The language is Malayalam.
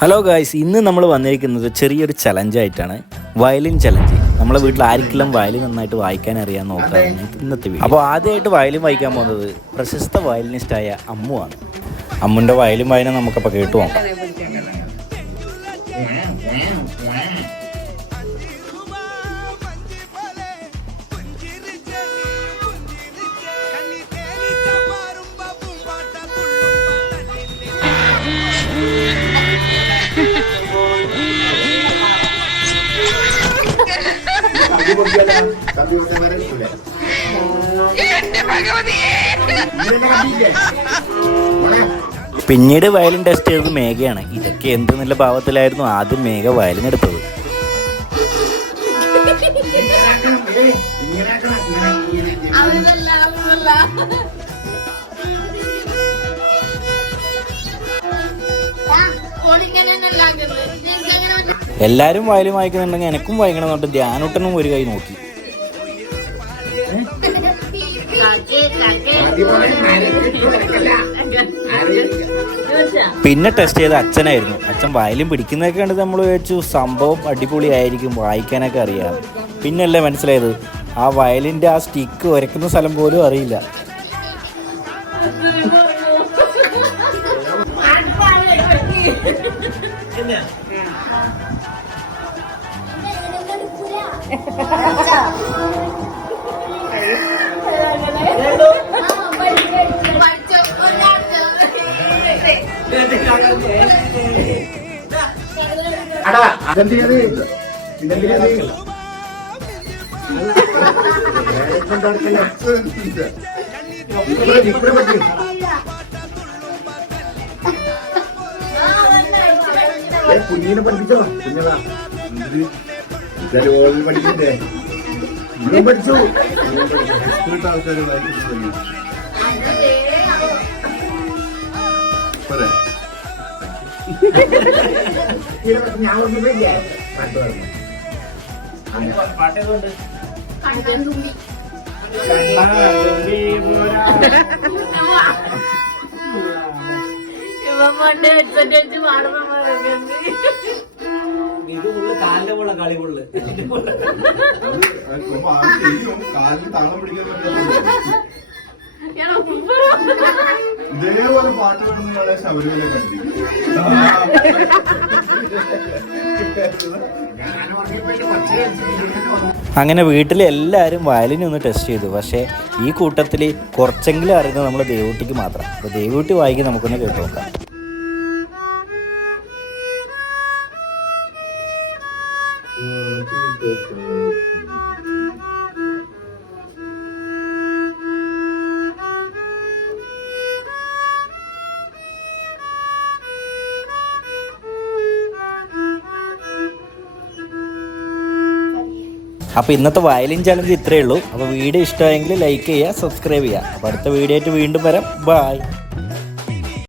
ഹലോ ഗായ്സ്, ഇന്ന് നമ്മൾ വന്നിരിക്കുന്നത് ചെറിയൊരു ചലഞ്ചായിട്ടാണ്. Violin challenge. നമ്മളെ വീട്ടിൽ ആർക്കെല്ലാം വയലിൻ നന്നായിട്ട് വായിക്കാൻ അറിയാൻ നോക്കാം ഇന്നത്തെ വീഡിയോ. അപ്പോൾ ആദ്യമായിട്ട് വയലിൻ വായിക്കാൻ പോകുന്നത് പ്രശസ്ത വയലിനിസ്റ്റായ അമ്മു ആണ്. അമ്മുൻ്റെ വയലിൻ വായന നമുക്കപ്പോൾ കേട്ടു നോക്കാം. പിന്നീട് വയലിൻ ടെസ്റ്റ് ചെയ്തത് മേഘയാണ്. ഇതൊക്കെ എന്ത് നല്ല ഭാവത്തിലായിരുന്നു ആദ്യം മേഘ വയലിൻ എടുത്തത്. എല്ലാരും വയലിൻ വായിക്കുന്നുണ്ടെങ്കിൽ എനിക്കും വായിക്കണം എന്നിട്ട് ധ്യാനൂട്ടനും ഒരു കൈ നോക്കി. പിന്നെ ടെസ്റ്റ് ചെയ്ത അച്ഛനായിരുന്നു. അച്ഛൻ വയലിൻ പിടിക്കുന്നതൊക്കെ കണ്ട് നമ്മൾ വിചാരിച്ചു സംഭവം അടിപൊളിയായിരിക്കും, വായിക്കാനൊക്കെ അറിയാം. പിന്നല്ലേ മനസ്സിലായത് ആ വയലിൻ്റെ ആ സ്റ്റിക്ക് ഉരയ്ക്കുന്ന സ്ഥലം പോലും അറിയില്ല. കുഞ്ഞിനെ പഠിപ്പിച്ചോ, കുഞ്ഞതാ പഠിക്കണ്ടേ, പഠിച്ചു ആൾക്കാർ ഞാൻ ഒന്നുമില്ലേ പാട്ടേതുകൊണ്ട് കാലിന്റെ കളിവുള്ളു കാലിന് താളം പിടിക്കാൻ പറ്റും. ഇതേപോലെ പാട്ട് പാടുന്ന ശബരിമല അങ്ങനെ വീട്ടിൽ എല്ലാവരും വയലിൻ ഒന്ന് ടെസ്റ്റ് ചെയ്തു. പക്ഷേ ഈ കൂട്ടത്തിൽ കുറച്ചെങ്കിലും അറിയുന്നത് നമ്മൾ ദേവൂട്ടിക്ക് മാത്രം. അപ്പോൾ ദേവൂട്ടി വായിക്കും, നമുക്കൊന്ന് കേട്ട് നോക്കാം. അപ്പോൾ ഇന്നത്തെ വയലിൻ ചലഞ്ച് ഇത്രയേ ഉള്ളൂ. അപ്പോൾ വീഡിയോ ഇഷ്ടമായെങ്കിൽ ലൈക്ക് ചെയ്യുക, സബ്സ്ക്രൈബ് ചെയ്യുക. അപ്പോൾ അടുത്ത വീഡിയോ ആയിട്ട് വീണ്ടും വരാം. ബൈ.